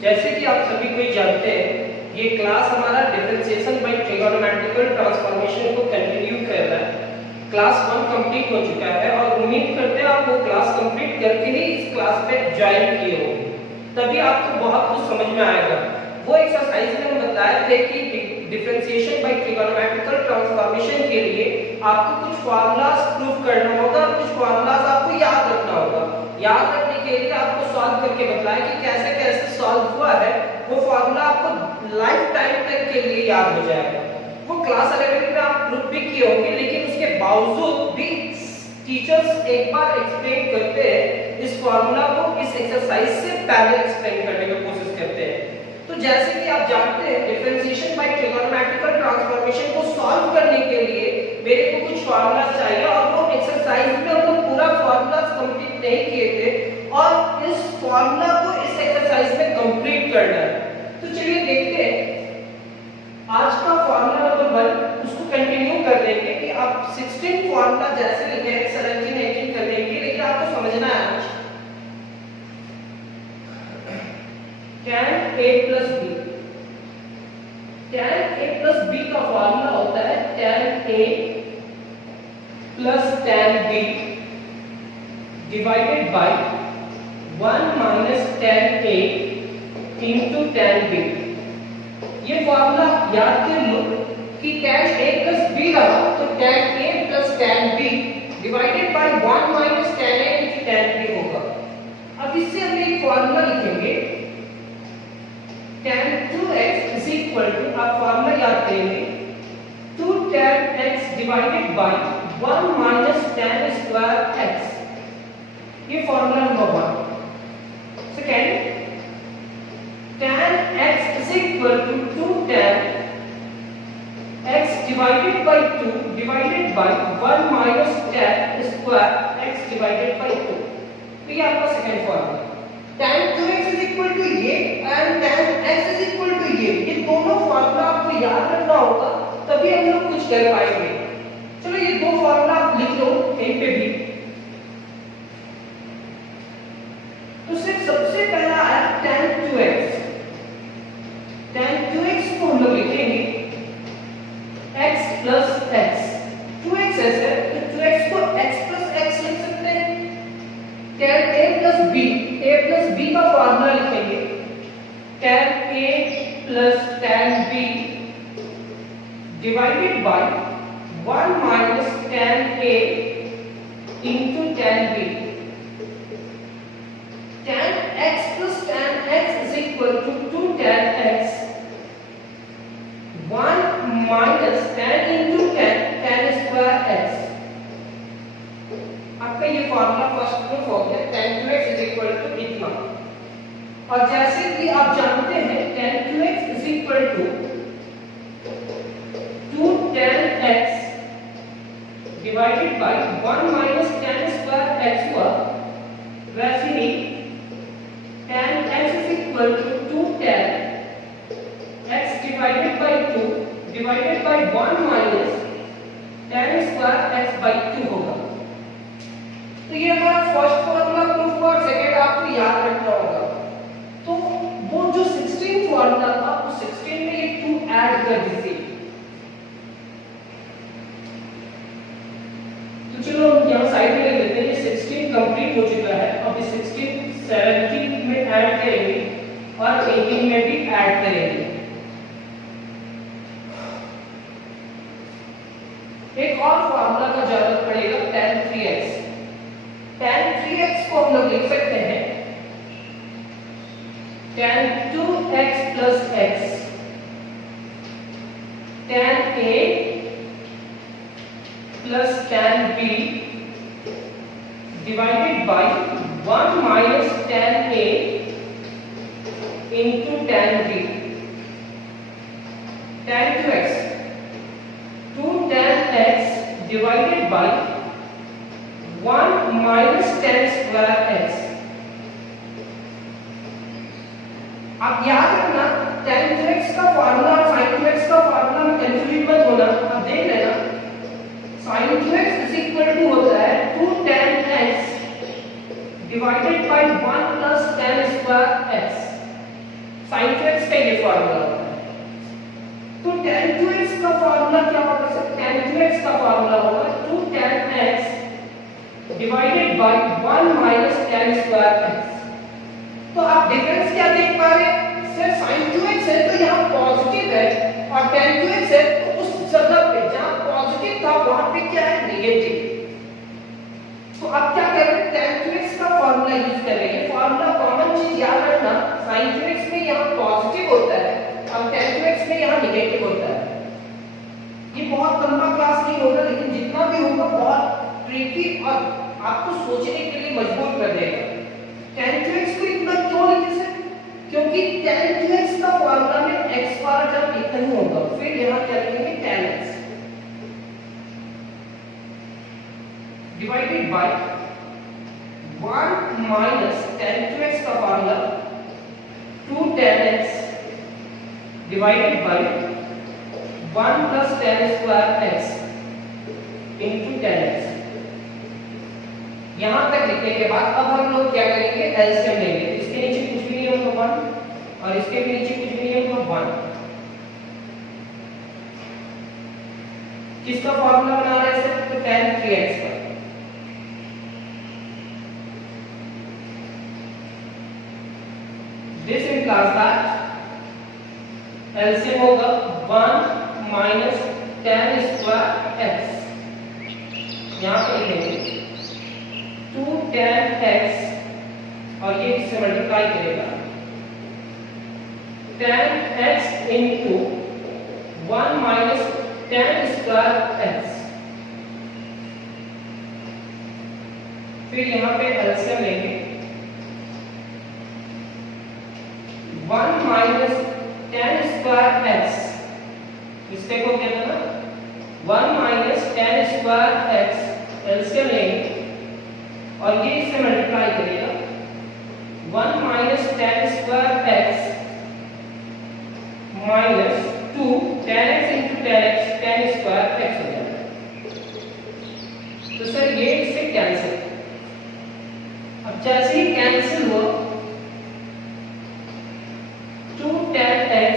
जैसे कि आप सभी कोई जानते हैं, ये क्लास हमारा डिफरेंशिएशन बाय ट्रिगोनोमेट्रिकल ट्रांसफॉर्मेशन को कंटिन्यू कर रहा है। क्लास 1 कंप्लीट हो चुका है और उम्मीद करते हैं आप वो क्लास कंप्लीट करके ही इस क्लास पे ज्वाइन किए होंगे, तभी आपको बहुत कुछ समझ में आएगा। वो एक्सरसाइज में हम बताए थे कि डिफरेंशिएशन बाय ट्रिगोनोमेट्रिकल ट्रांसफॉर्मेशन के लिए आपको कुछ फार्मूलाज प्रूव करना होगा, कुछ फार्मूलाज आपको याद रखना होगा। याद रखने के लिए आपको सॉल्व करके बताया कि कैसे कैसे सॉल्व हुआ है, वो फार्मूला आपको लाइफ टाइम तक के लिए याद हो जाएगा। वो क्लास 11 में आप प्रूव भी किए होंगे, लेकिन उसके बावजूद भी टीचर्स एक बार एक्सप्लेन करते हैं इस फार्मूला को, इस एक्सरसाइज से पहले एक्सप्लेन करने की कोशिश करते हैं। तो जैसे कि आप जानते हैं, डिफरेंशिएशन बाय ट्रिगोनोमेट्रिकल ट्रांसफॉर्मेशन को सॉल्व करने के लिए मेरे को कुछ फार्मूला चाहिए, और वो एक्सरसाइज में हम लोग पूरा फार्मूला कंप्लीट नहीं किए थे और इस फार्मूला को इस एक्सरसाइज में कंप्लीट करना है। तो चलिए देखते हैं आज का फार्मूला नंबर 1, उसको कंटिन्यू कर देंगे कि आप 16 फार्मूला जैसे लिखे हैं 17 18 कर देंगे, लेकिन आपको समझना है आज tan a plus b। tan a plus b का फार्मूला होता है tan a plus tan b divided by 1 minus tan a into tan b। ये फार्मूला याद कर लो कि tan a plus b रहा तो tan a plus tan b divided by 1 minus tan a into tan b होगा। अब इससे हम एक फार्मूला लिखेंगे tan 2x is equal to, आप फार्मूला याद करेंगे 2 tan x divided by 1 minus tan square x। ये formula number 1। Second, tan x is equal to 2 tan x divided by 2 divided by 1 minus tan square x divided by 2। तो ये आपका second formula. tan 2x is equal to ये and tan x is equal to ये दोनों formula आपको याद रखना होगा, तभी हम लोग कुछ कर पाएंगे। चलो ये दो फार्मूला आप लिख लो कहीं पे भी। तो सिर्फ सबसे पहला है tan 2x। tan 2x को हम लोग लिखेंगे x plus x। 2x है तो 2x को x plus x लिख सकते हैं। tan a plus b का फार्मूला लिखेंगे tan a plus tan b divided by 1 minus tan a into tan b। tan x plus tan x is equal to 2 tan x 1 minus tan into tan square x। आपका ये formula first proof हो गया, tan 2x is equal to इतना। और जैसे कि आप जानते हैं tan 2x is equal to 2 tan x divided by 1 minus tan square x हुआ, वैसे ही tan x is equal to 2 tan x divided by 2 divided by 1 minus tan square x by 2 होगा। तो ये हमारा फर्स्ट फार्मूला प्रूफ हुआ। Second आपको याद रखना होगा, तो वो जो 16 फार्मूला था उस 16 में ये 2 ऐड कर दीजिए। तो चलो हम यहाँ साइड में लिख लेते हैं, ये 16 कंप्लीट हो चुका है। अब ये 16 17 में ऐड करेंगे और 18 में भी ऐड करेंगे। एक और फार्मूला का जरूरत पड़ेगा tan 3x। tan 3x को हम लोग लिख सकते हैं tan 2x plus x tan a plus tan b divided by 1 minus tan a into tan b। tan 2x 2 tan x divided by 1 minus tan square x। आप याद रखना tan 2x का फार्मूला और sin 2x का formula में confuse मत होना। आप देख लेना sin 2x is equal to होता है 2 tan x divided by 1 plus tan square x। sin 2x का ये फार्मूला होता है। तो tan 2x का फार्मूला क्या होगा सर? tan 2x का फार्मूला होगा 2 tan x divided by 1 minus tan square x। तो आप डिफरेंस क्या देख पा रहे हैं सर? sin 2x है तो यहाँ पॉजिटिव है और tan 2x है तो उस जगह पे जहाँ पॉजिटिव था वहां पे क्या है? नेगेटिव। तो अब क्या कर रहे हैं? tan 2x का फार्मूला यूज कर रहे हैं। फार्मूला कॉमन चीज याद रखना, sin 2x में यहाँ पॉजिटिव होता है और tan 2x में यहाँ नेगेटिव होता है। ये बहुत लंबा क्लास नहीं होगा लेकिन जितना भी होगा बहुत ट्रिकी और आपको सोचने के लिए मजबूर कर देगा। tan 2x को इतना क्यों लिखे सर? क्योंकि tan 2x का फार्मूला में x वाला टर्म इतना ही होगा, फिर यहाँ क्या लिखेंगे? tan x divided by 1 minus tan 2x का formula 2 tan x divided by 1 plus tan square x into tan x। यहां तक लिखने के बाद अब हम लोग क्या करेंगे? एलसीएम लेंगे। इसके नीचे कुछ भी नहीं होगा 1 और इसके भी नीचे कुछ भी नहीं होगा 1। किसका फार्मूला बना रहा है सर? तो tan 3x का। This implies that LCM होगा 1 माइनस tan स्क्वायर x। यहाँ पे लिखेंगे 2 tan x और ये इससे मल्टीप्लाई करेगा tan x into 1 minus tan square x। फिर यहाँ पे एलसीएम लेंगे 1 माइनस tan स्क्वायर x, इससे को क्या करना? 1 minus tan square x LCM लेंगे और ये इससे मल्टीप्लाई करेगा 1 minus tan square x minus 2 tan x into tan x, tan square x हो जाएगा। तो सर ये इससे कैंसिल। अब जैसे ही कैंसिल हो 2 tan x,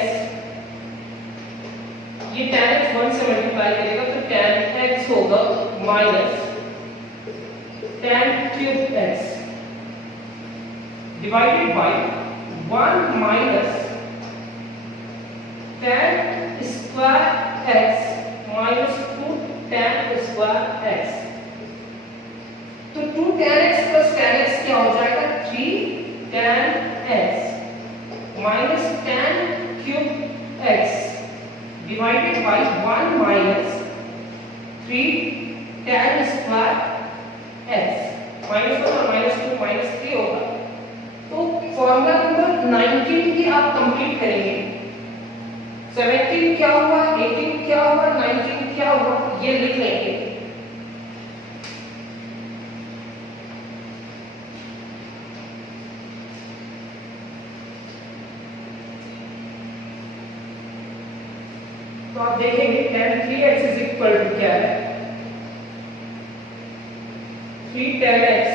ये tan x 1 से मल्टीप्लाई करेगा तो tan x होगा minus tan cube x divided by 1 minus tan square x minus 2 tan square x। तो 2 tan x plus tan x क्या हो जाएगा? 3 tan x minus tan cube x divided by 1 minus 3 tan square x। Minus 1 और minus 2 minus 3 होगा। तो formula number 19 की आप complete करेंगे। 17 क्या हुआ, 18 क्या हुआ, 19 क्या हुआ, ये लिख लेंगे। तो आप देखेंगे tan 3x is equal to क्या है? 3 tan x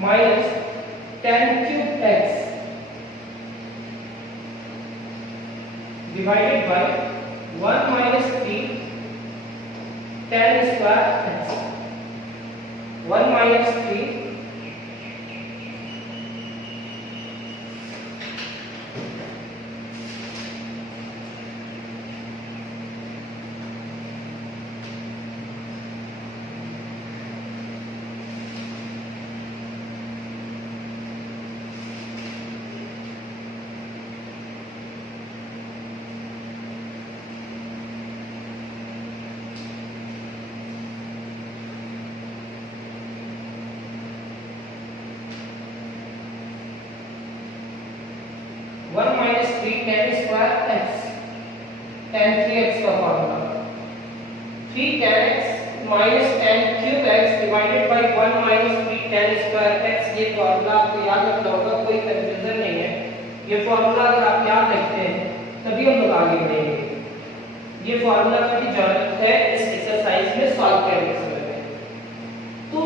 minus tan cube x divided by 1 minus 3 tan square x। 1 minus 3 1 minus 3 tan square x, tan 3x का formula 3 tan x minus tan cube x divided by 1 minus 3 tan square x। ये formula आपको याद रखना होगा, कोई confusion नहीं है। ये फॉर्मूला अगर आप याद रखते हैं तभी हम लोग आगे बढ़ेंगे। ये फॉर्मूला की जरूरत है इस एक्सरसाइज में सॉल्व करने के समय। तो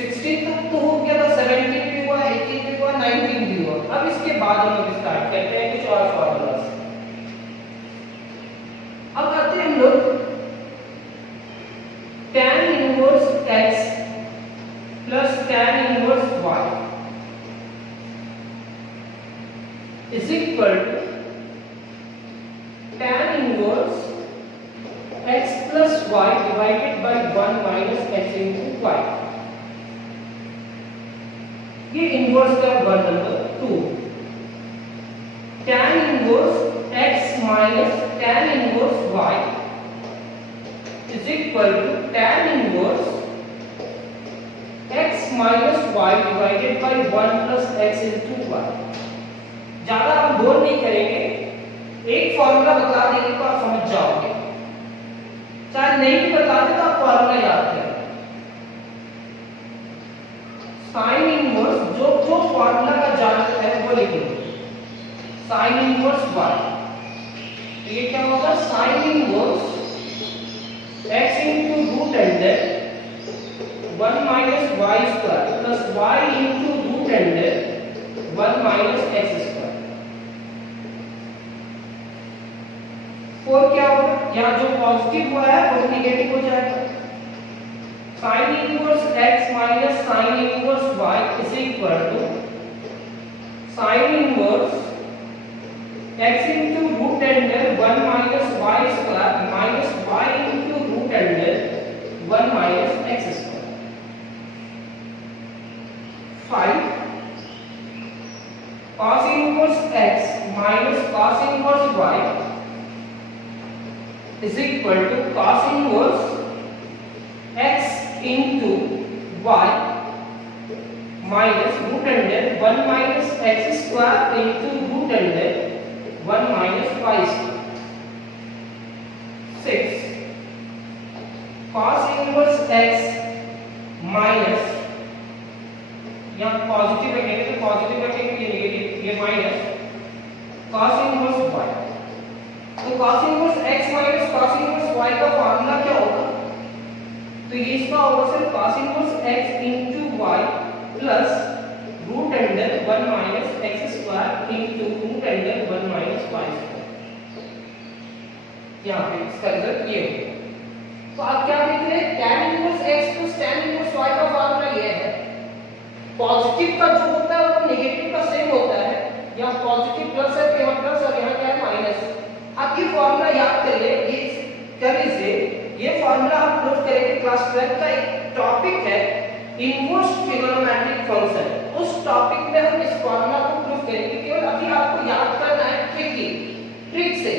16 तक तो हो गया था, 17 भी हुआ, 18 भी हुआ, 19 भी हुआ। अब इसके बाद हम लोग स्टार्ट करते हैं कुछ और फॉर्मूला से। अब आते हैं हम लोग tan inverse x plus tan inverse y is equal to tan inverse x plus y divided by 1 minus x into y। ये इनवर्स का word number 2। tan inverse x minus tan inverse y is equal to tan inverse x minus y divided by 1 plus x into y। ज्यादा हम bore नहीं करेंगे, एक formula बता देंगे तो आप समझ जाओगे, चाहे नहीं भी बताते तो आप फॉर्मूला याद करें। साइन इनवर्स जो फॉर्मूला का जानते हैं वो लिखेंगे, साइन इनवर्स y, तो ये क्या होगा, sine inverse x into root under 1 minus y square plus y into root under 1 minus x square। और क्या होगा, यहाँ जो पॉजिटिव हुआ है वो नेगेटिव हो जाएगा। Sine inverse x minus sine inverse y is equal to sine inverse x into root under 1 minus y square minus y into root under 1 minus x square। 5 cos inverse x minus cos inverse y is equal to cos inverse x into y minus root under 1 minus x square into root under 1 minus y square। 6 cos inverse x minus, यहाँ positive रखेंगे तो positive रखेंगे, ये negative, ये minus cos inverse y। तो cos inverse x minus cos inverse y का formula क्या होगा, तो ये इसका होगा सिर्फ cos inverse x into y plus root under 1 minus x square into root under 1 minus y square. यहाँ पे इसका रिजल्ट ये होगा। तो आप क्या देख रहे हैं, tan inverse x plus tan inverse y का फार्मूला ये है। पॉजिटिव का जो होता है वो नेगेटिव का सेम होता है, यहाँ पॉजिटिव प्लस है तो यहाँ प्लस और यहाँ क्या है माइनस। आप ये फॉर्मूला याद कर ले, ये करने से ये फॉर्मूला हम प्रूव करेंगे। क्लास 12 का एक टॉपिक है इनवर्स ट्रिगोनोमेट्रिक फंक्शन, उस टॉपिक में हम इस फॉर्मूला को प्रूव करेंगे। केवल अभी आपको याद करना है ट्रिक से।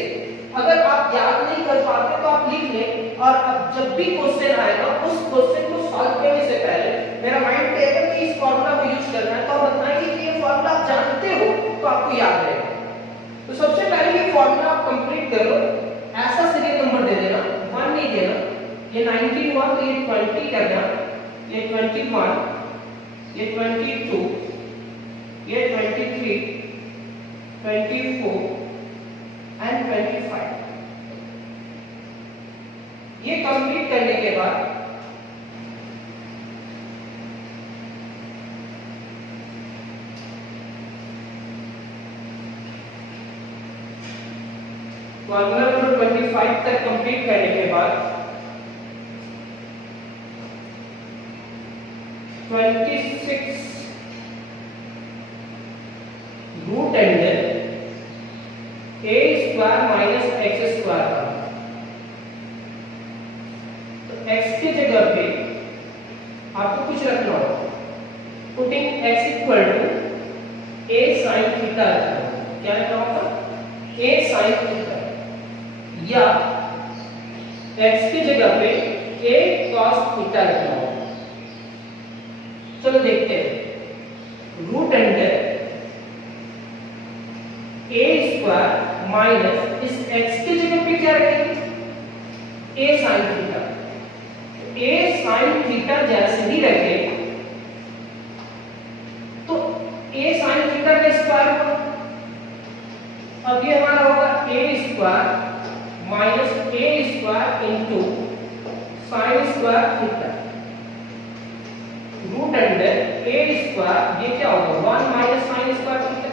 अगर आप याद नहीं कर पाते तो आप लिख लें, और अब जब भी क्वेश्चन आएगा उस क्वेश्चन को सॉल्व करने से पहले मेरा माइंड पे है कि इस फॉर्मूला को यूज करना है, तो आप बताएंगे कि ये फॉर्मूला आप जानते हो तो आपको याद रहेगा। तो सबसे पहले ये फॉर्मूला आप कंप्लीट करो, ऐसा सीरियल नंबर दे देना, 1 नहीं देना, ये 19 हुआ तो ये 20 करना, ये 21, ये 22, ये 23, 24 एंड 25। ये कंप्लीट करने के बाद फॉर्मूला नंबर 25 तक कंप्लीट करने के बाद 26 root under a square minus x square का, तो x की जगह पे आपको कुछ रखना होगा, putting x equal to a sin theta रखना होगा। क्या रखना होगा, a sin थीटा, या x की जगह पे a cos थीटा रखना होगा। चलो देखते हैं, root under a square minus इस x की जगह पे क्या रखेंगे, a sin theta. a sin theta जैसे ही रखे तो a sin थीटा का स्क्वायर होगा, अब ये हमारा होगा a square minus a square into sin square theta root under a square, ये क्या होगा 1 माइनस sin स्क्वायर थीटा।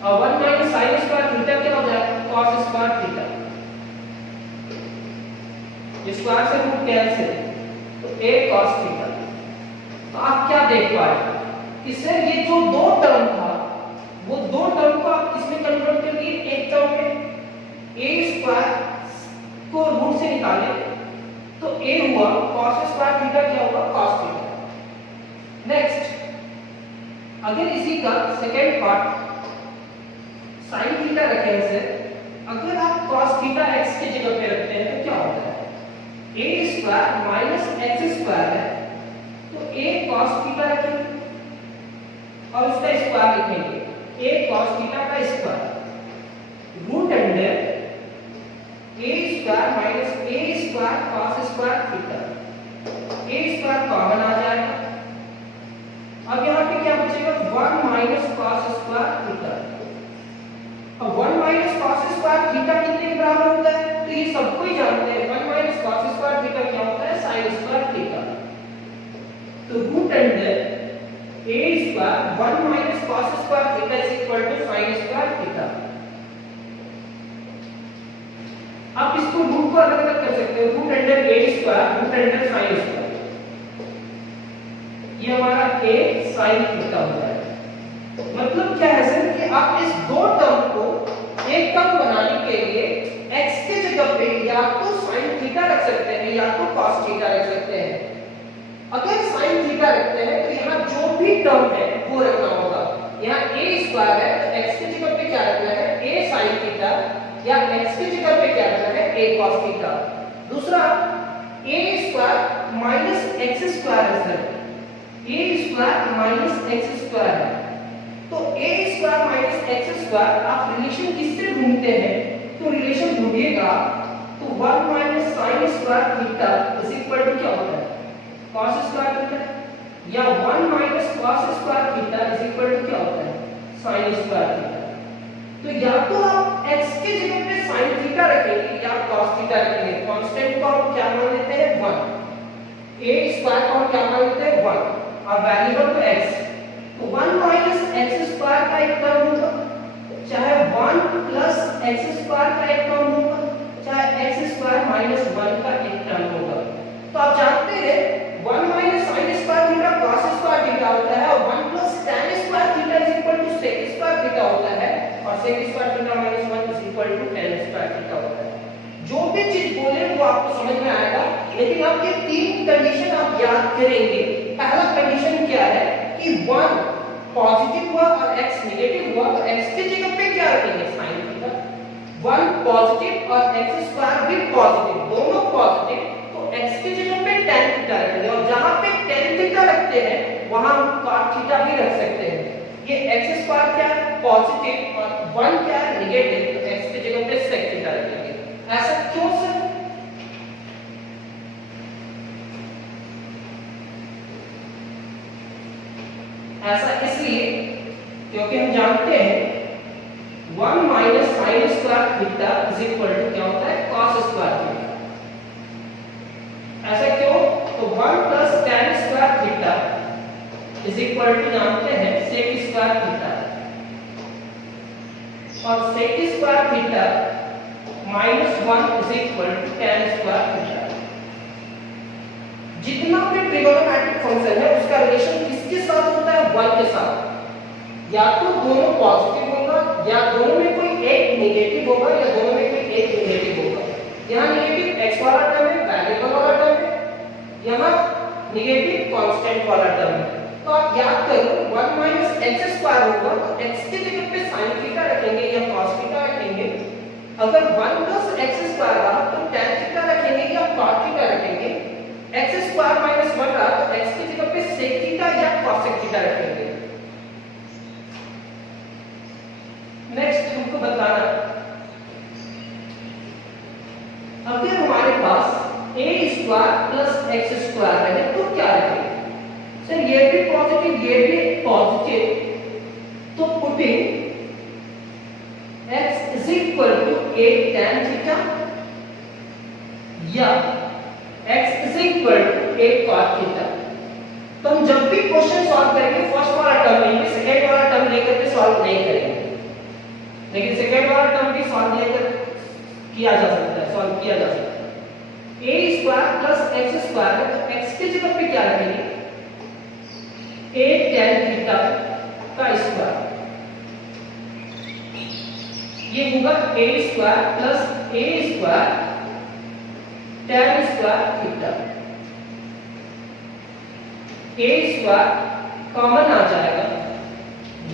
और 1 माइनस साइन स्क्वायर थीटा क्या हो जाएगा cos स्क्वायर थीटा, स्क्वायर से रूट कैंसिल तो a cos थीटा। तो आप क्या देख पाए कि सर ये जो दो टर्म था वो दो टर्म को आप किसमें कन्वर्ट कर दिए, एक टर्म में, a स्क्वायर को रूट से निकाले तो a हुआ cos स्क्वायर थीटा क्या होगा cos थीटा। नेक्स्ट अगर इसी का सेकेंड पार्ट sin थीटा रखें इसे, अगर आप cos थीटा x की जगह पे रखते हैं तो क्या होता है, a square minus x square है तो a cos थीटा रखेंगे और उसका स्क्वायर लिखेंगे a cos थीटा का square root under a square minus a square cos square theta, a square common आ जाएगा। अब यहाँ पे क्या बचेगा 1 माइनस cos स्क्वायर थीटा। अब 1 माइनस cos स्क्वायर थीटा कितने के बराबर होता है, तो ये सबको ही जानते हैं 1 माइनस cos स्क्वायर थीटा क्या होता है sin स्क्वायर थीटा। तो root under a square 1 minus cos square theta is equal to sin square theta. आप इसको रूट को अलग अलग कर सकते हो, root under a square root under sin square, ये हमारा a sin थीटा होता है। मतलब क्या है सर कि आप इस दो टर्म को एक टर्म बनाने के लिए x के जगह पे या तो sin थीटा रख सकते हैं या तो cos थीटा रख सकते हैं। अगर sin थीटा रखते हैं तो यहाँ जो भी टर्म है वो रखना होगा, यहाँ a स्क्वायर है तो x की जगह पे क्या रखना है a sin थीटा या x की जगह पे क्या रखना है a cos थीटा। दूसरा a square minus x square है sir, a square minus x square है तो a square minus x square आप रिलेशन किससे ढूंढते हैं, तो रिलेशन ढूंढिएगा तो 1 minus sin square theta is equal to क्या होता है cos स्क्वायर थीटा, या 1 minus cos square theta is equal to क्या होता है sin स्क्वायर थीटा। तो या तो आप x के जगह पे sin थीटा रखेंगे या cos थीटा रखेंगे। कांस्टेंट को हम क्या मान लेते हैं 1, a स्क्वायर को हम क्या मान लेते हैं 1 और वेरिएबल तो x, तो 1 माइनस x स्क्वायर का एक टर्म होगा, चाहे 1 प्लस x स्क्वायर का एक टर्म होगा, चाहे x स्क्वायर माइनस 1 का एक टर्म होगा। तो आप जानते हैं 1 minus sin square theta cos square theta होता है और 1 plus tan square theta is equal to sec square theta होता है और sec square theta minus 1 is equal to tan square theta होता है। जो भी चीज बोले वो आपको समझ में आएगा, लेकिन आप ये तीन कंडीशन आप याद करेंगे। पहला कंडीशन क्या है कि 1 पॉजिटिव हुआ और x नेगेटिव हुआ तो x की जगह पे क्या रखेंगे sin थीटा, 1 पॉजिटिव और x स्क्वायर भी पॉजिटिव दोनों पॉजिटिव तो x की जगह पे tan थीटा रखेंगे और जहां पे tan थीटा रखते हैं वहां हम cot थीटा भी रख सकते हैं। ये x स्क्वायर क्या है पॉजिटिव और 1 क्या है नेगेटिव तो x की जगह पे sec थीटा रखेंगे। ऐसा क्यों सर, ऐसा इसलिए क्योंकि हम जानते हैं 1 minus sin square theta is equal to क्या होता है cos स्क्वायर थीटा। ऐसा क्यों, तो 1 plus tan square theta is equal to जानते हैं sec स्क्वायर थीटा और sec square theta minus 1 is equal to tan square theta. जितना भी ट्रिगोनोमेट्रिक फंक्शन है उसका रिलेशन किसके साथ होता है 1 के साथ, या तो दोनों पॉजिटिव होगा या दोनों में कोई एक नेगेटिव होगा या दोनों में कोई एक नेगेटिव होगा। यहाँ नेगेटिव x वाला टर्म है, वेरिएबल वाला टर्म है, यहाँ नेगेटिव कांस्टेंट वाला टर्म है। तो आप याद करो 1 माइनस x स्क्वायर होगा तो x की जगह पे sin थीटा रखेंगे या cos थीटा रखेंगे। अगर 1 प्लस x स्क्वायर रहा तो tan थीटा रखेंगे या cot थीटा रखेंगे। x स्क्वायर माइनस 1 रहा तो x की जगह पे sec थीटा या cosec थीटा रखेंगे। नेक्स्ट हमको बताना, अगर हमारे पास a square plus x square है तो क्या रखेंगे सर, ये भी पॉजिटिव ये भी पॉजिटिव तो putting x is equal to a tan theta या x is equal to a cot theta. तो हम जब भी क्वेश्चन सॉल्व करेंगे फर्स्ट वाला टर्म लेंगे, सेकंड वाला टर्म लेकर के सॉल्व नहीं करेंगे। लेकिन सेकंड वाला टर्म भी सॉल्व लेकर किया जा सकता है, सॉल्व किया जा सकता है। a square plus x square है, तो x की जगह पे क्या रखेंगे, a tan थीटा का स्क्वायर, ये होगा a square plus a square tan square theta. a square common आ जाएगा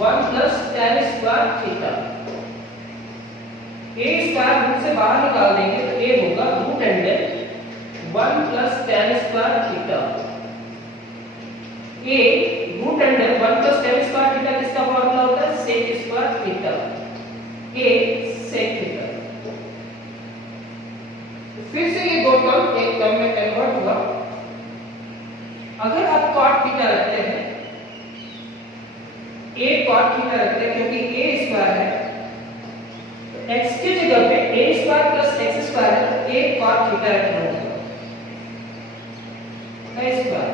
1 plus tan square theta. a square root से बाहर निकाल देंगे तो a होगा root under 1 plus tan square theta. a root under 1 plus tan square theta किसका formula होता है, sec square theta, a sec theta. फिर से ये दो टर्म एक टर्म में कन्वर्ट हुआ। अगर आप cot थीटा रखते हैं, a cot थीटा रखते हैं क्योंकि a स्क्वायर है, तो x की जगह पे a square plus x square है, तो a cot थीटा रखना होगा, a square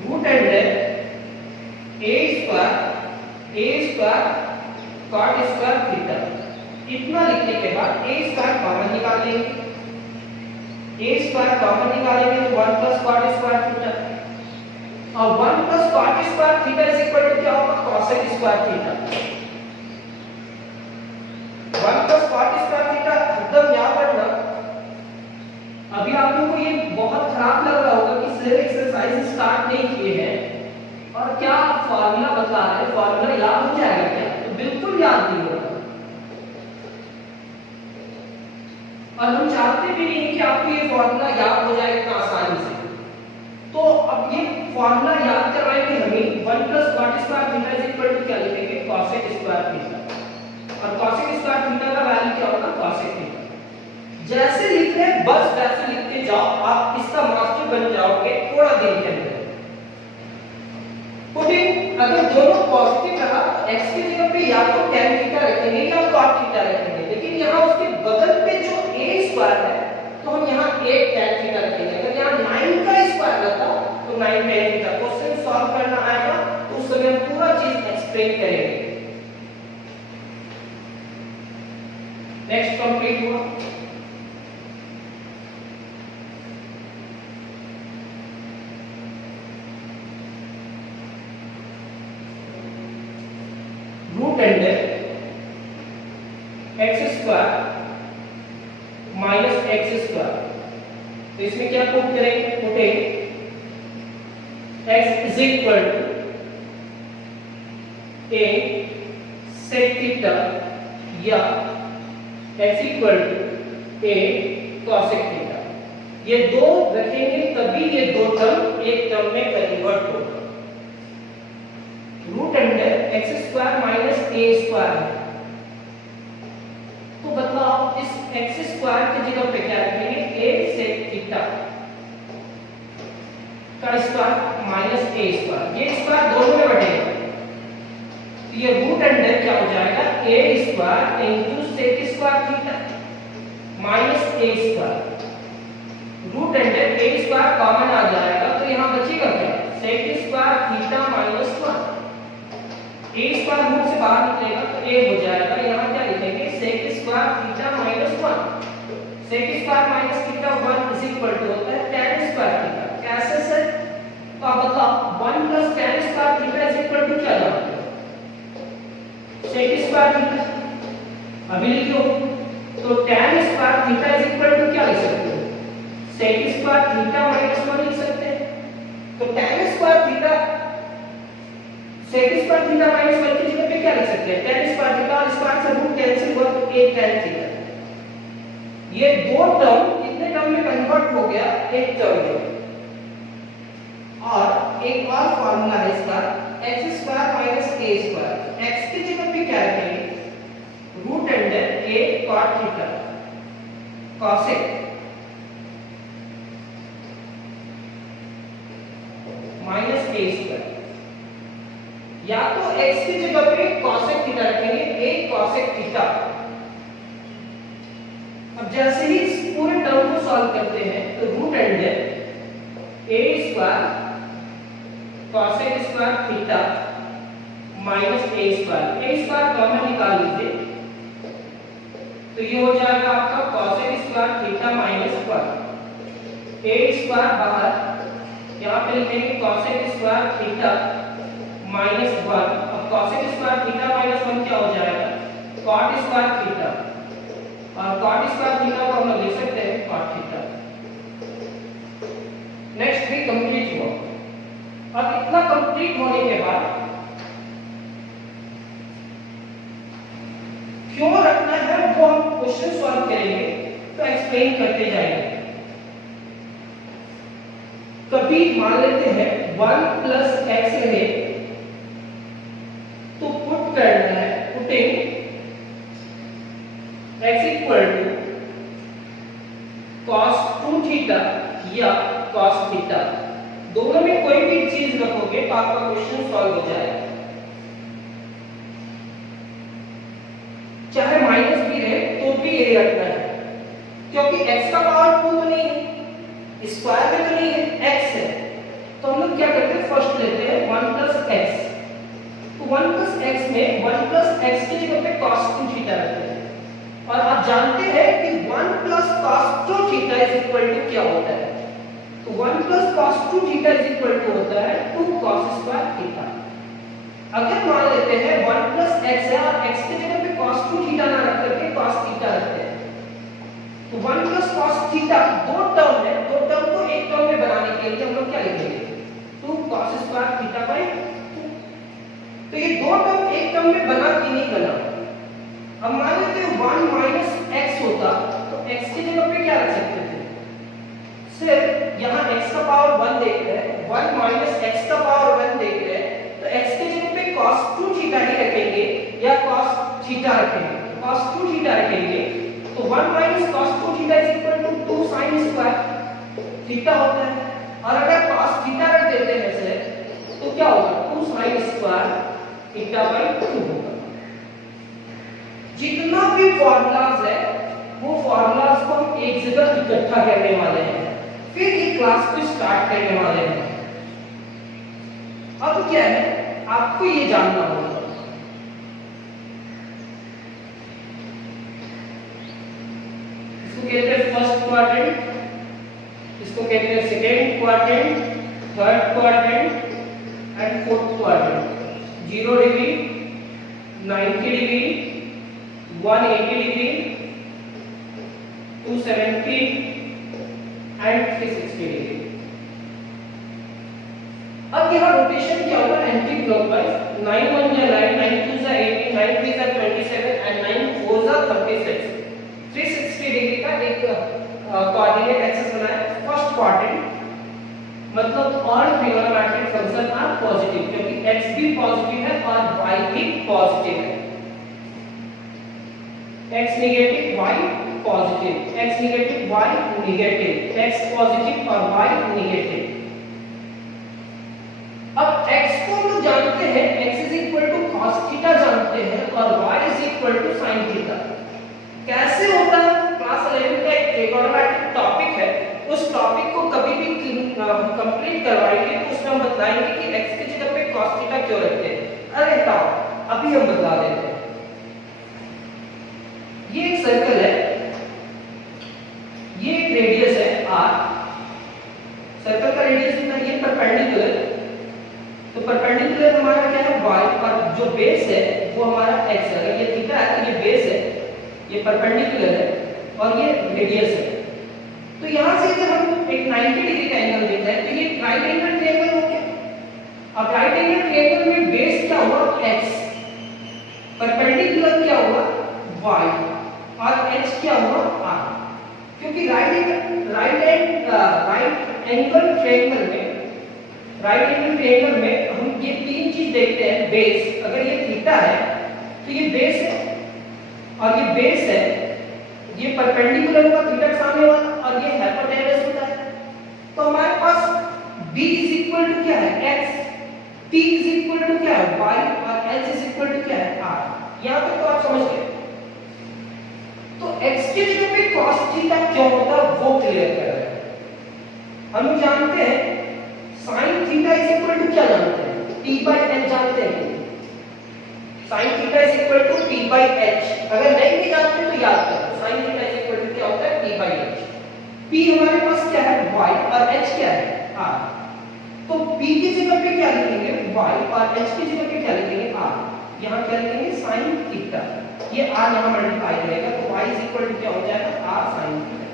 root under a square cot square theta. इतना लिखने के बाद a स्क्वायर कॉमन निकाल लेंगे, a स्क्वायर कॉमन निकालेंगे तो 1 प्लस cot स्क्वायर थीटा, और 1 plus cot square theta is equal to क्या होगा, cosec square theta. 1 plus cot square theta एकदम याद रखना। अभी आप लोगों को ये बहुत खराब लग रहा होगा कि सिर्फ एक्सरसाइज स्टार्ट नहीं किए हैं और क्या फार्मूला बता रहे हैं, फार्मूला याद हो जाएगा क्या, तो बिल्कुल याद नहीं होगा। और हम चाहते भी नहीं कि आपको ये फार्मूला याद हो जाए इतना आसानी से। तो अब ये फार्मूला याद करवाए कि हमें 1 plus cot square theta is equal to क्या लिखेंगे, cosec स्क्वायर थीटा, और cosec स्क्वायर थीटा का वैल्यू क्या होगा, cosec थीटा। जैसे लिख रहे हैं बस वैसे लिखते जाओ, आप इसका मास्टर बन जाओगे थोड़ा देर के अंदर। पुटिंग अगर दोनों पॉजिटिव रहा तो x की जगह पे या तो tan थीटा रखेंगे या cot थीटा रखेंगे, लेकिन यहाँ उसके बगल पे जो a स्क्वायर है तो हम यहाँ a tan थीटा रखेंगे। अगर यहाँ 9 का स्क्वायर रहता तो 9 tan थीटा। क्वेश्चन सॉल्व करना आएगा तो उस समय हम पूरा चीज एक्सप्लेन करेंगे। नेक्स्ट कंप्लीट हुआ। Root under x square minus x square, तो इसमें क्या पुट करेंगे, पुटेंगे x is equal to a sec theta या x equal to a cosec theta. ये दो रखेंगे तभी ये दो टर्म एक टर्म में कन्वर्ट होगा। Root under x square minus a square है, तो बताओ इस x स्क्वायर की जगह पे क्या रखेंगे, a sec थीटा का स्क्वायर माइनस a स्क्वायर, ये स्क्वायर दोनों में बटेगा, तो ये रूट अंडर क्या हो जाएगा, a square into sec square theta minus a square. Root under a square common आ जाएगा तो यहां बचेगा क्या, sec square theta minus 1। a square root से बाहर निकलेगा तो a हो जाएगा, यहाँ क्या लिखेंगे, sec square theta minus 1। sec square minus theta 1 is equal to होता है tan स्क्वायर थीटा। कैसे सर, तो आप बताओ 1 plus tan square theta is equal to क्या जानते हो, sec स्क्वायर थीटा। अभी लिखो तो tan square theta is equal to क्या लिख सकते हो, sec स्क्वायर थीटा माइनस 1 लिख सकते हैं। तो tan square theta sec square theta minus 1 की जगह पे क्या लिख सकते हैं, tan स्क्वायर थीटा, और स्क्वायर से रूट कैंसिल हुआ तो a tan थीटा। ये दो टर्म कितने टर्म में कन्वर्ट हो गया, एक टर्म में। और एक और फार्मूला है इसका, x square minus a square. x की जगह पे क्या रखेंगे, root under a cot theta cosec minus a square, या तो x की जगह पे cosec थीटा रखेंगे, a cosec थीटा। अब जैसे ही इस पूरे टर्म को सॉल्व करते हैं तो root under a square cosec square theta minus a square, a square common निकाल लीजिए तो ये हो जाएगा आपका cosec square theta minus 1, a square बाहर, यहाँ पे लिखेंगे cosec स्क्वायर थीटा माइनस 1। अब cosec स्क्वायर थीटा माइनस 1 क्या हो जाएगा, cot स्क्वायर थीटा, और cot स्क्वायर थीटा को हम लोग लिख सकते हैं cot थीटा। नेक्स्ट भी कंप्लीट हुआ। अब इतना कंप्लीट होने के बाद क्यों रखना है वो हम क्वेश्चन सॉल्व करेंगे तो एक्सप्लेन करते जाएंगे। कभी मान लेते हैं 1 प्लस एक्स रहे तो पुट करना है, putting x equal to cos 2 theta या cos थीटा, दोनों में कोई भी चीज रखोगे तो आपका क्वेश्चन सॉल्व हो जाएगा। चाहे माइनस भी रहे तो भी ये रखना है, क्योंकि x का पावर 2 तो नहीं है, स्क्वायर में तो नहीं है, x है, तो हम लोग क्या करते हैं फर्स्ट लेते हैं 1 प्लस एक्स, तो 1 प्लस एक्स में 1 प्लस एक्स की जगह पे cos 2 थीटा रखते हैं। और आप जानते हैं कि 1 plus cos 2 theta is equal to क्या होता है, तो 1 plus cos 2 theta is equal to होता है 2 cos स्क्वायर थीटा। अगर मान लेते हैं 1 प्लस एक्स है और x की जगह पे cos 2 थीटा ना रख करके cos थीटा रखते हैं, तो 1 प्लस cos थीटा दो टर्म है, दो टर्म को एक टर्म में बनाने के लिए हम लोग क्या लिखेंगे 2 cos स्क्वायर थीटा बाय 2। तो ये दो टर्म एक टर्म में बना कि नहीं बना। अब मान लेते हैं 1 माइनस x होता तो x की जगह पे क्या रख सकते थे, सिर्फ यहाँ x का पावर 1 देख रहे हैं, 1 माइनस x का पावर 1 देख रहे हैं, तो x की जगह पे cos 2 थीटा ही रखेंगे या cos थीटा रखेंगे, cos 2 थीटा रखेंगे, तो 1 minus cos 2 theta is equal to 2 sin square theta होता है। और अगर cos थीटा रख देते हैं से तो क्या होगा 2 sin स्क्वायर थीटा बाय 2 होगा। जितना भी फार्मूलाज है वो फार्मूलाज को हम एक जगह इकट्ठा करने वाले हैं, फिर ये क्लास को स्टार्ट करने वाले हैं। अब क्या है आपको ये जानना होगा, इसको कहते हैं फर्स्ट क्वाड्रेंट, इसको कहते हैं second quadrant, third quadrant and fourth quadrant. 0 degree, 90 degree, 180 degree, 270 and 360 degree. अब यहाँ रोटेशन क्या होगा एंटी क्लॉकवाइज, 9 1 जा 9, 9 2 जा 18, 9 3 जा 27 एंड 9 4 जा 36। 360 डिग्री का एक कोऑर्डिनेट एक्सिस बना है। फर्स्ट क्वाड्रेंट मतलब all trigonometric function are positive, क्योंकि x भी पॉजिटिव है और y भी पॉजिटिव है। x negative y positive, x negative y negative, x positive और y नेगेटिव। अब x को हम लोग जानते हैं, x is equal to cos theta जानते हैं और y is equal to sin theta. कैसे होता है, क्लास 11 का एक ट्रिगोनोमेट्रिक टॉपिक है, उस टॉपिक को कभी भी कंप्लीट करवाएंगे तो उसमें हम बताएंगे कि x की जगह पे cos थीटा क्यों रखते हैं। अरे हटाओ, अभी हम बता देते हैं। ये एक सर्कल है, ये एक रेडियस है r, सर्कल का रेडियस कितना, ये परपेंडिकुलर, तो परपेंडिकुलर हमारा क्या है y, और जो बेस है वो हमारा x है। अगर ये थीटा है तो ये बेस है, ये परपेंडिकुलर है और ये रेडियस है। तो यहां से अगर हम एक 90 डिग्री का एंगल देखते हैं तो ये राइट एंगल ट्रायंगल हो गया। अब राइट एंगल ट्रायंगल में बेस क्या हुआ x, परपेंडिकुलर क्या हुआ y और h क्या हुआ r। क्योंकि राइट एंगल ट्रायंगल में हम ये तीन चीज देखते हैं। बेस, अगर ये थीटा है तो ये बेस है और ये बेस है, ये परपेंडिकुलर होगा थीटा के सामने वाला और ये हाइपोटेनस होता है। तो हमारे पास b इज इक्वल टू क्या है x, t is equal to क्या है y और h इज इक्वल टू क्या है r। यहां तक तो आप समझ गए। तो x की जगह पे cos थीटा क्यों होता है वो क्लियर कर रहे हैं। हम जानते हैं sin theta is equal to क्या जानते हैं, t by n जानते हैं। sin theta is equal to p by h। अगर नहीं भी जानते तो याद करो sin theta is equal to क्या होता है p by h। p हमारे पास क्या है y और h क्या है r। तो p की जगह पे क्या लिखेंगे y और h की जगह पे क्या लिखेंगे r। यहां क्या लिखेंगे sin थीटा, ये r यहां मल्टीप्लाई करेगा तो y इज इक्वल टू क्या हो जाएगा r sin थीटा।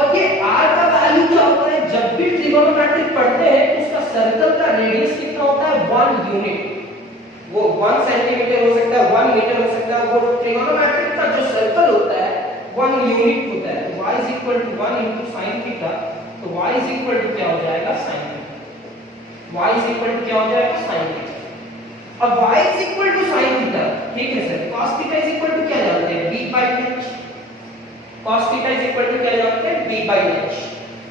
और ये r का वैल्यू क्या होता है, जब भी ट्रिगोनोमेट्रिक पढ़ते हैं तो उसका सर्कल का रेडियस कितना होता है 1 यूनिट। वो 1 सेंटीमीटर हो सकता है 1 मीटर हो सकता है, वो ट्रिगोनोमेट्रिक का जो सर्कल होता है 1 यूनिट होता है। तो y is equal to 1 into sin theta, तो y इज इक्वल टू क्या हो जाएगा sin theta. y is equal to क्या हो जाएगा sin थीटा। अब y is equal to sin theta, ठीक है sir, cos theta is equal to क्या जानते हैं b by h। cos theta is equal to क्या जानते हैं b by h।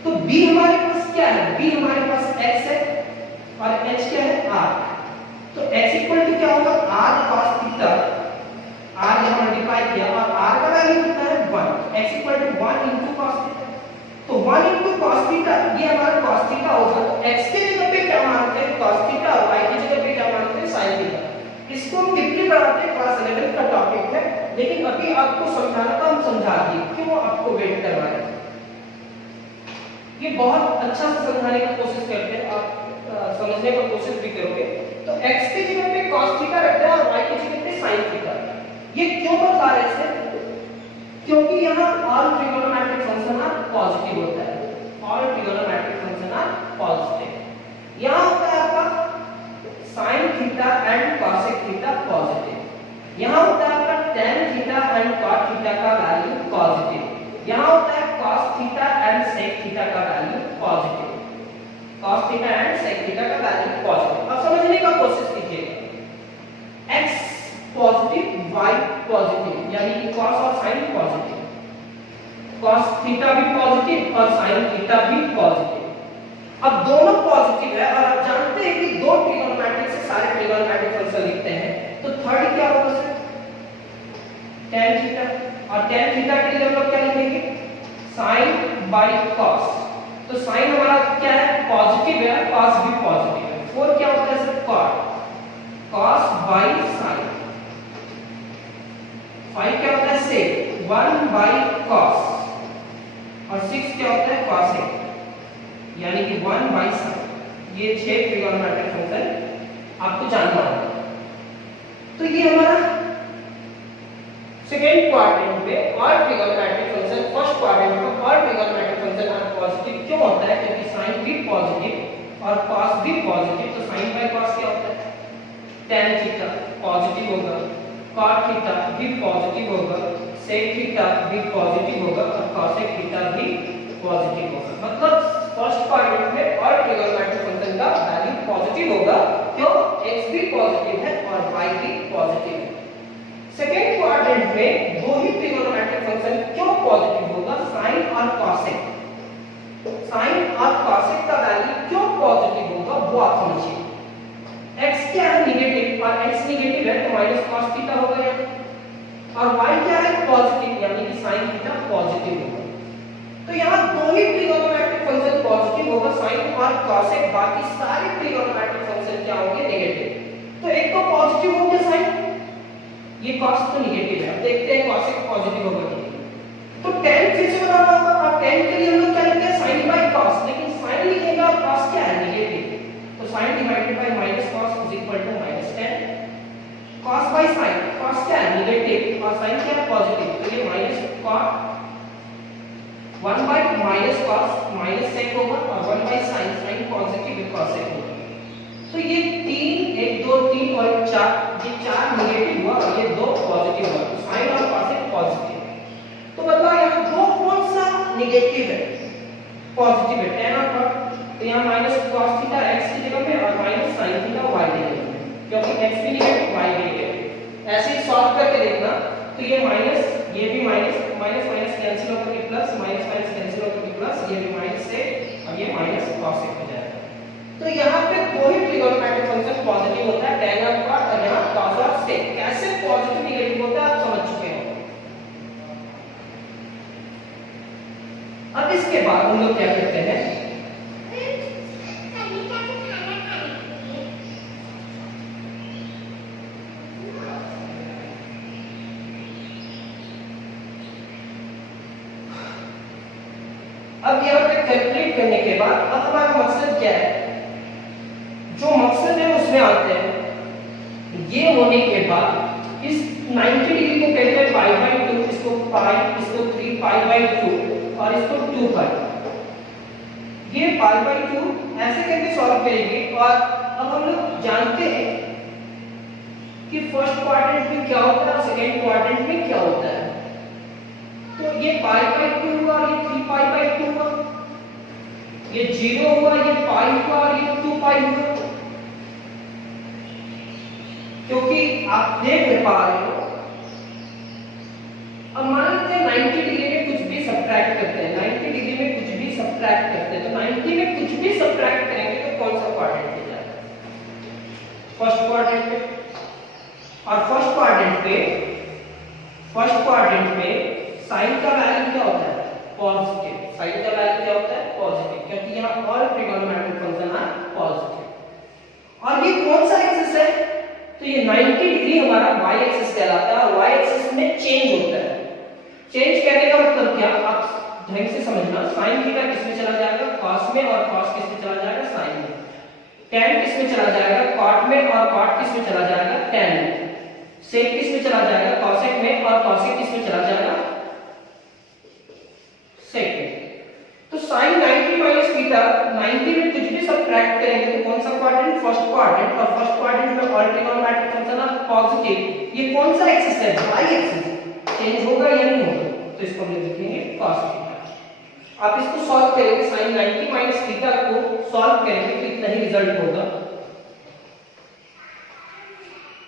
तो b हमारे पास क्या है, b हमारे पास x है और h क्या है r। तो x इक्वल टू क्या होगा r cos थीटा, r यहां मल्टीप्लाई किया और r का वैल्यू कितना है 1, x equal to 1 into cos theta. तो 1 into cos थीटा ये हमारा cos थीटा होगा। तो x की जगह पे क्या मानते हैं cos थीटा और y की जगह पे क्या मानते हैं sin थीटा। इसको हम कितने पढ़ाते हैं, क्लास 11 का टॉपिक है, लेकिन अभी आपको समझाना था, हम समझा दिए, क्यों आपको वेट करवा रहे हैं। ये बहुत अच्छा से समझाने की कोशिश करते हैं, आप समझने की कोशिश भी करोगे। तो x की जगह पे cos थीटा रखते हैं और y की जगह पे sin थीटा। ये क्यों बता रहे हैं, क्योंकि यहाँ all trigonometric function are positive होता है। All trigonometric function are positive. यहाँ होता है आपका sin theta and cosec theta positive. यहाँ होता है आपका tan theta and cot theta का वैल्यू पॉजिटिव। यहाँ होता है cos theta and sec theta का value positive. cos theta and sec theta का वैल्यू पॉजिटिव। अब समझने का कोशिश कीजिएगा, x पॉजिटिव y पॉजिटिव, यानी कि cos और sin पॉजिटिव, cos थीटा भी पॉजिटिव और sin थीटा भी पॉजिटिव। अब दोनों पॉजिटिव है और आप जानते हैं कि दो ट्रिगोनोमेट्रिक से सारे ट्रिगोनोमेट्रिक फंक्शन लिखते हैं, तो थर्ड क्या होगा सर tan थीटा, और tan थीटा के लिए हम लोग क्या लिखेंगे sin by cos। तो sin हमारा क्या है पॉजिटिव है, cos भी पॉजिटिव है। 4 क्या होता है sir cot, cos by sin। 5 क्या होता है sec 1 by cos, और 6 क्या होता है cosec, यानी कि 1 by sin। ये 6 ट्रिगोनोमेट्रिक फंक्शन आपको जानना होगा। तो ये हमारा सेकेंड क्वाड्रेंट में all trigonometric function, first quadrant में all trigonometric function are positive. क्यों होता है, क्योंकि sin भी पॉजिटिव और cos भी पॉजिटिव। तो sin by cos क्या होता है tan थीटा पॉजिटिव होगा, cot थीटा भी पॉजिटिव होगा, sec थीटा भी पॉजिटिव होगा और cosec थीटा भी पॉजिटिव होगा। मतलब फर्स्ट क्वाड्रेंट में ऑल ट्रिगोनोमेट्रिक फंक्शन का वैल्यू पॉजिटिव होगा, क्यों x भी पॉजिटिव है और y भी पॉजिटिव है। सेकेंड क्वाड्रेंट में दो ही ट्रिगोनोमेट्रिक फंक्शन क्यों पॉजिटिव होगा, sin और cosec। sin और cosec का वैल्यू क्यों पॉजिटिव होगा वो आप समझिए। x क्या है नेगेटिव और x नेगेटिव है तो माइनस cos थीटा होगा यहाँ, और y क्या है पॉजिटिव, यानी कि sin थीटा पॉजिटिव होगा। तो यहाँ दो ही ट्रिगोनोमेट्रिक फंक्शन पॉजिटिव होगा sin और cosec, बाकी सारे ट्रिगोनोमेट्रिक फंक्शन क्या होंगे नेगेटिव। तो एक तो पॉजिटिव हो गया sin, ये cos तो नेगेटिव है। अब देखते हैं cosec पॉजिटिव होगा कि नहीं। तो tan फिर से बनाना होगा और tan के लिए हम लोग क्या लिखते हैं sin by cos, लेकिन sin लिखेंगे और cos क्या है नेगेटिव, तो sin divided by minus cos is equal to minus tan। cos by sin, cos क्या है नेगेटिव और sin क्या है पॉजिटिव, तो ये minus cot 1 by minus cos minus sec होगा और 1 by sin, sin पॉजिटिव है cosec होगा। तो ये 3 1 2 3 और 4, ये 4 नेगेटिव हुआ और ये 2 पॉजिटिव हुआ, तो sin और cosec पॉजिटिव। तो बताओ यहाँ दो कौन सा नेगेटिव है, पॉजिटिव है tan और cot। तो यहाँ माइनस cos थीटा x की जगह पे और माइनस sin थीटा y की जगह पे, क्योंकि x भी नेगेटिव y भी नेगेटिव। ऐसे ही सॉल्व करके देखना, तो ये माइनस, ये भी माइनस, माइनस माइनस कैंसिल होकर के प्लस, माइनस माइनस कैंसिल होकर के प्लस, ये भी माइनस से और ये माइनस cosec हो जाएगा। तो यहाँ पे दो ही ट्रिगोनोमेट्रिक फंक्शन पॉजिटिव होता है tan और cot, और यहाँ cos और sec। कैसे पॉजिटिव नेगेटिव होता है आप समझ चुके हो। अब इसके बाद हम लोग क्या करते हैं, करके कैलकुलेट करने के बाद अब हमारा मकसद क्या है, जो मकसद है उसमें आते हैं। ये होने के बाद इस 90 डिग्री को कहते हैं पाई बाई 2, इसको पाई, इसको 3 पाई बाई 2 और इसको 2 पाई। ये पाई बाई 2 ऐसे करके सॉल्व करेंगे। और अब हम लोग जानते हैं कि फर्स्ट क्वाड्रेंट में क्या होता है और सेकेंड क्वाड्रेंट में क्या होता है। तो ये पाई बाई 2 हुआ और ये 3 पाई बाई 2 हुआ, ये 0 हुआ, ये पाई हुआ और ये 2 पाई हुआ। क्योंकि आप देख पा रहे हो, अब मान लेते हैं 90 डिग्री में कुछ भी सब्ट्रैक्ट करते हैं, 90 डिग्री में कुछ भी सब्ट्रैक्ट करते हैं, तो 90 में कुछ भी सब्ट्रैक्ट करेंगे तो कौन सा क्वाड्रेंट में जाएगा? फर्स्ट क्वाड्रेंट में। और फर्स्ट क्वाड्रेंट में साइन का वैल्यू क्या होता है? पॉजिटिव। साइन का वैल्यू क्या होता है? पॉजिटिव, क्योंकि यहाँ all trigonometric function are positive. और ये कौन सा एक्सिस है? तो ये 90 डिग्री हमारा y एक्सिस कहलाता है और y एक्सिस में चेंज होता है। चेंज कहने का मतलब क्या, आप ढंग से समझना। sin थीटा किस में चला जाएगा? cos में, और cos किस में चला जाएगा? sin में। tan किस में चला जाएगा? cot में, और cot किस में चला जाएगा? tan में। sec किस में चला जाएगा? cosec में, और cosec किस में चला जाएगा? sec में। तो sin 90 माइनस थीटा, 90 में कुछ भी सब्ट्रैक्ट करेंगे तो कौन सा क्वाड्रेंट? First quadrant. और फर्स्ट क्वाड्रेंट में all trigonometric function are positive. ये कौन सा एक्सिस है? y axis. चेंज होगा या नहीं होगा? तो इसको हम लिखेंगे cos थीटा। आप इसको सॉल्व करेंगे, sin 90 माइनस थीटा को सॉल्व करेंगे तो इतना ही रिजल्ट होगा।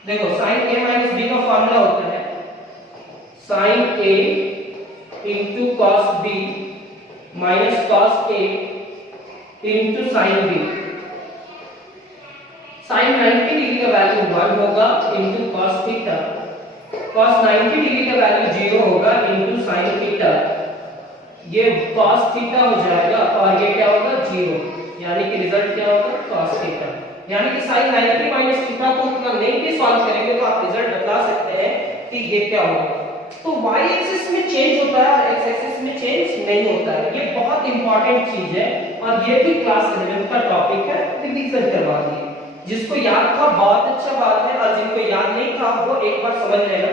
देखो sin a माइनस b का फार्मूला होता है sin a into cos b minus cos a into sin b। sin 90 degree का वैल्यू 1 होगा into cos theta, cos 90 degree का वैल्यू 0 होगा into sin थीटा। ये cos थीटा हो जाएगा और ये क्या होगा? 0, यानी कि रिजल्ट क्या होगा? cos theta. यानी कि sin 90 माइनस थीटा को इतना नहीं भी सॉल्व करेंगे तो आप रिजल्ट बता सकते हैं कि ये क्या होगा। तो y एक्सिस में चेंज होता है और x एक्सिस में चेंज नहीं होता है। ये बहुत इंपॉर्टेंट चीज है और ये भी क्लास 11 का टॉपिक है, रिवीजन करवा दिए। जिसको याद था बहुत अच्छा बात है, और जिनको याद नहीं था वो एक बार समझ लेना।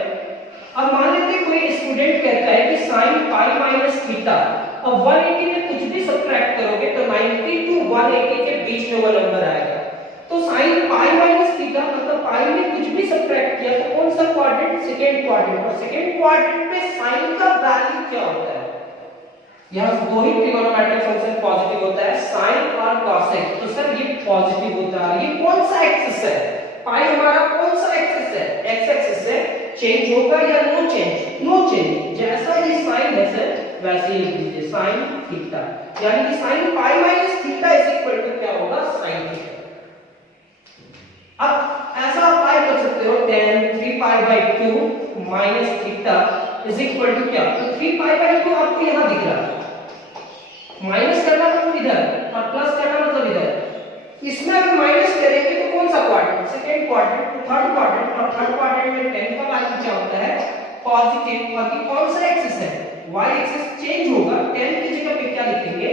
अब मान लेते कोई स्टूडेंट कहता है कि sin पाई माइनस थीटा, अब 180 में कुछ भी सब्ट्रैक्ट करोगे तो 90 टू 180 के बीच में वो नंबर आएगा। तो sin पाई माइनस थीटा मतलब पाई में कुछ भी सब्ट्रैक्ट किया तो कौन सा क्वाड्रेंट? Second quadrant. और सेकंड क्वाड्रेंट में sin का वैल्यू क्या होता है? यहाँ दो ही ट्रिगोनोमेट्रिक फंक्शन पॉजिटिव होता है, sin और cosec। तो सर ये पॉजिटिव होता है। ये कौन सा एक्सिस है? पाई हमारा कौन सा एक्सिस है? x एक्सिस है। चेंज होगा या नो चेंज? No change. जैसा ये sin है सर वैसे ही लिख दीजिए sin थीटा, यानी कि sin pi minus theta is equal to क्या होगा? sin theta. अब ऐसा अप्लाई कर सकते हो, tan 3 pi by 2 minus theta is equal to क्या? तो 3 पाई बाई 2 आपको यहां दिख रहा है, माइनस करना मतलब इधर और प्लस करना मतलब इधर। इसमें अगर माइनस करेंगे तो कौन सा quadrant? Second quadrant, third quadrant. और थर्ड क्वाड्रेंट में 10 का वैल्यू क्या होता है? पॉजिटिव। और ये कौन सा एक्सिस है? y axis. चेंज होगा, 10 की जगह पे क्या लिखेंगे?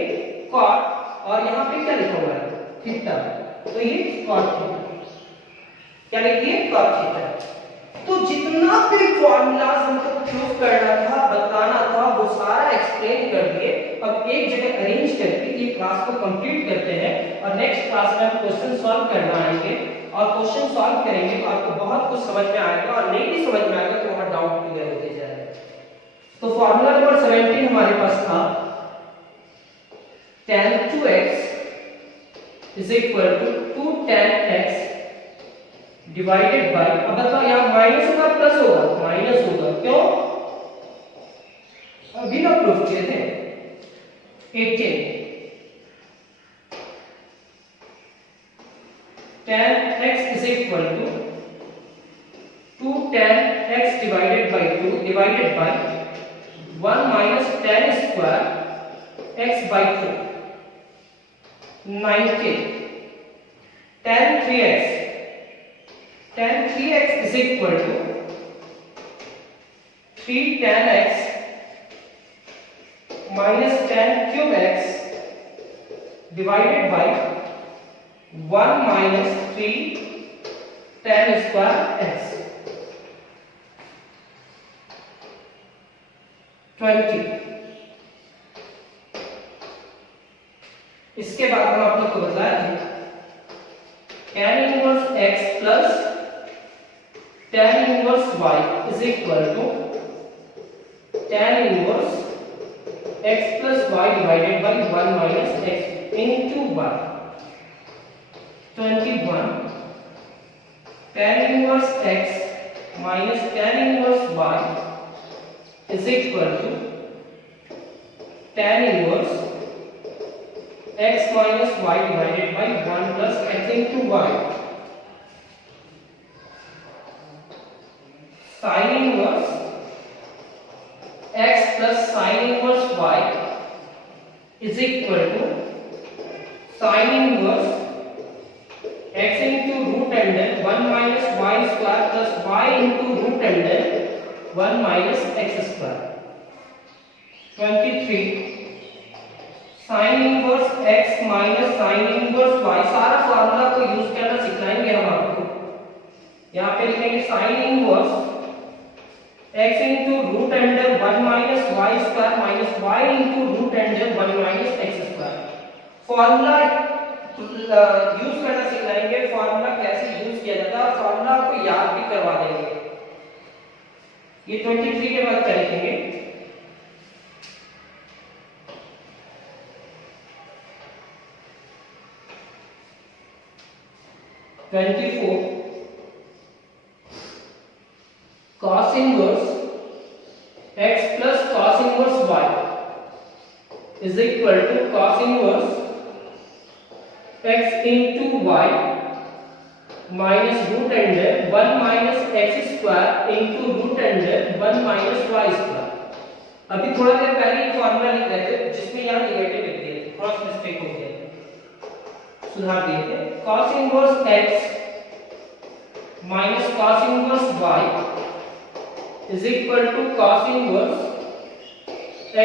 cot, और यहां पे क्या लिखा हुआ है? थीटा। तो ये cot थीटा, क्या लिखिए? cot theta. तो जितना भी फॉर्मूलाज हमको प्रूव करना था, बताना था, वो सारा एक्सप्लेन कर दिए। अब एक जगह अरेंज करके ये क्लास को कंप्लीट करते हैं और नेक्स्ट क्लास में हम क्वेश्चन सॉल्व करना आएंगे। और क्वेश्चन सॉल्व करेंगे तो आपको बहुत कुछ समझ में आएगा, और नहीं भी समझ में आएगा तो वहां डाउट क्लियर होते जाएगा। तो फॉर्मूला नंबर 17 हमारे पास था tan 2x is equal to 2 tan x divided by, अब बताओ यहाँ माइनस होगा प्लस होगा? माइनस होगा। क्यों? अभी ना प्रूफ किए थे 18 tan x is equal to 2 tan x divided by 2 divided by 1 minus tan square x by 2 19 tan 3x is equal to 3 tan x minus tan cube x divided by 1 minus 3 tan square x 20। इसके बाद हम आप लोग को बताया था tan inverse x plus tan inverse y is equal to tan inverse x plus y divided by 1 minus x into y 21 tan inverse x minus tan inverse y is equal to tan inverse x minus y divided by 1 plus x into y sin inverse x plus sin inverse y is equal to sin inverse x into root under 1 minus y square plus y into root under 1 minus x square 23 sin inverse x minus sin inverse y सारा formula को use करना सिखाएंगे हम आपको। यहाँ पे लिखेंगे sin inverse x into root under 1 minus y square minus y into root under 1 minus x square। Formula use करना सिखाएंगे, फार्मूला कैसे यूज किया जाता है, फार्मूला आपको याद भी करवा देंगे। ये 23 के बाद क्या लिखेंगे 24 cos inverse x plus cos inverse y is equal to cos inverse x into y minus root under 1 minus x square into root under 1 minus y square। अभी थोड़ा देर पहले ये फॉर्मूला लिख रहे थे जिसमें यहाँ नेगेटिव लिख दिए, क्रॉस मिस्टेक हो गया, सुधार दिए थे। cos inverse x minus cos inverse y is equal to cos inverse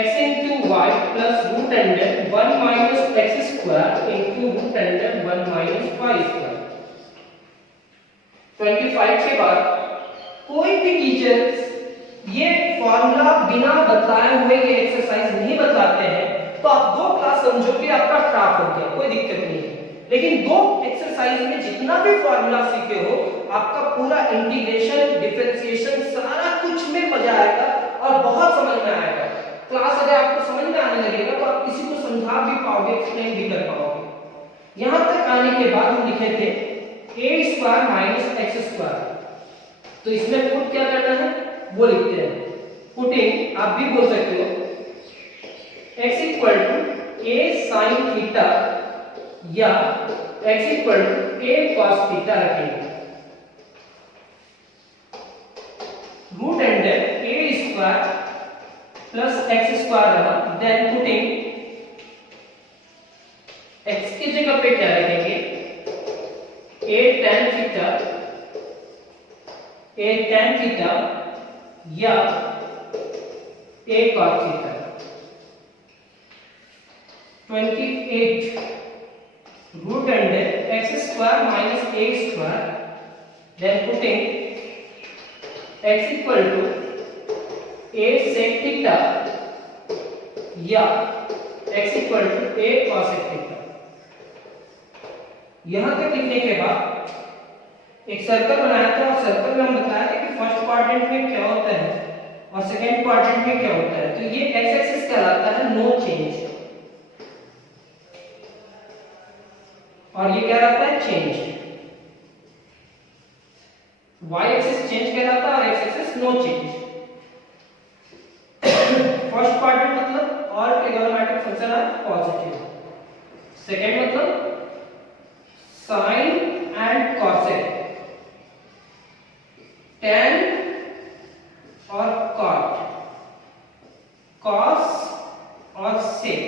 x into y plus root under 1 minus x square into root under 1 minus y square। 25 के बाद कोई भी टीचर ये फॉर्मूला बिना बताए हुए ये एक्सरसाइज नहीं बताते हैं तो आप 2 क्लास समझो कि आपका खराब हो गया, कोई दिक्कत नहीं है। लेकिन 2 एक्सरसाइज में जितना भी फॉर्मूला सीखे हो आपका पूरा इंटीग्रेशन डिफरेंशिएशन सारा कुछ में मजा आएगा और बहुत समझ में आएगा। क्लास अगर आपको समझ में आने लगेगा तो आप किसी को समझा भी पाओगे, एक्सप्लेन भी कर पाओगे। यहां तक आने के बाद हम लिखे थे a square minus x square, तो इसमें पुट क्या करना है वो लिखते हैं। पुटिंग आप भी बोल सकते हो x equal to a sin theta या x equal to a cos theta रखेंगे। Root under a square plus x square रहा, देन पुटिंग x की जगह पे क्या रखेंगे a tan थीटा या a cos theta. 28 root under x square minus a square, then putting x equal to a sec theta या x equal to a cos theta. यहां तक लिखने के बाद एक सर्कल बनाया था और सर्कल में हम बताया था कि फर्स्ट क्वाड्रेंट में क्या होता है और सेकंड क्वाड्रेंट में क्या होता है। तो ये x एक्सिस कहलाता है नो चेंज और ये क्या रहता है चेंज। y एक्सिस चेंज कहलाता है और x axis no change. First quadrant मतलब all trigonometric function are positive, second मतलब साइन एंड कॉसेक, tan और cot, cos और sec।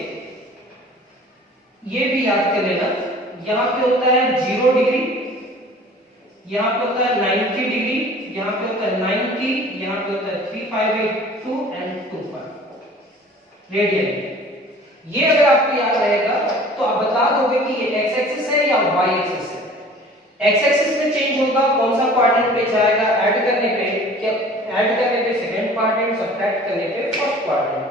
ये भी याद कर लेना, यहाँ पे होता है 0 डिग्री, यहाँ पे होता है 90 डिग्री, यहाँ पे होता है 90, यहाँ पे होता है 358 एंड 25 रेडियन। ये अगर आपको याद रहेगा तो आप बता दोगे कि ये x एक्सिस है या y एक्सिस है। x एक्सिस में चेंज होगा, कौन सा क्वाड्रेंट पे जाएगा, ऐड करने पे क्या, ऐड करने पे सेकंड क्वाड्रेंट, सब्ट्रैक्ट करने पे फर्स्ट क्वाड्रेंट,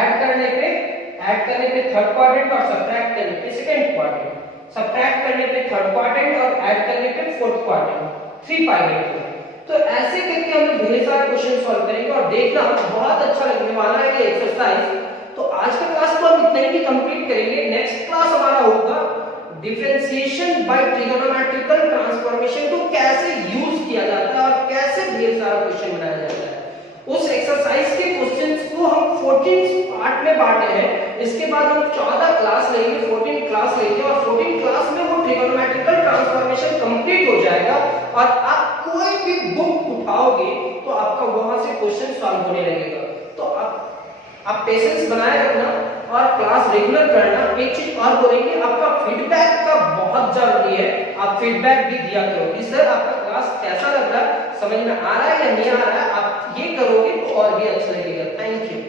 ऐड करने पे थर्ड क्वाड्रेंट और सब्ट्रैक्ट करने पे सेकंड क्वाड्रेंट, सब्ट्रैक्ट करने पे थर्ड क्वाड्रेंट और ऐड करने पे फोर्थ क्वाड्रेंट, 3 पाई। तो ऐसे करके हम लोग ढेर सारे क्वेश्चन सॉल्व करेंगे और देखना बहुत अच्छा लगने वाला है ये एक्सरसाइज। तो आज का क्लास तो हम इतना ही कंप्लीट करेंगे। नेक्स्ट क्लास हमारा होगा डिफरेंशिएशन बाय ट्रिगोनोमेट्रिकल ट्रांसफॉर्मेशन को कैसे यूज किया जाता है और कैसे ढेर सारा क्वेश्चन बनाया जाता है। उस एक्सरसाइज के क्वेश्चंस को हम 14 पार्ट में बांटे हैं। इसके बाद हम 14 क्लास लेंगे, 14 क्लास लेंगे और 14 क्लास में वो ट्रिगोनोमेट्रिकल ट्रांसफॉर्मेशन कंप्लीट हो जाएगा और आप कोई भी बुक उठाओगे तो आपका वहां से क्वेश्चन सॉल्व होने लगेगा। तो आप पेशेंस बनाए रखना और क्लास रेगुलर करना। एक चीज और बोलेंगे, आपका फीडबैक का बहुत जरूरी है, आप फीडबैक भी दिया करो कि सर आपका क्लास कैसा लग रहा है, समझ में आ रहा है या नहीं आ रहा है। आप ये करोगे तो और भी अच्छा लगेगा। Thank you.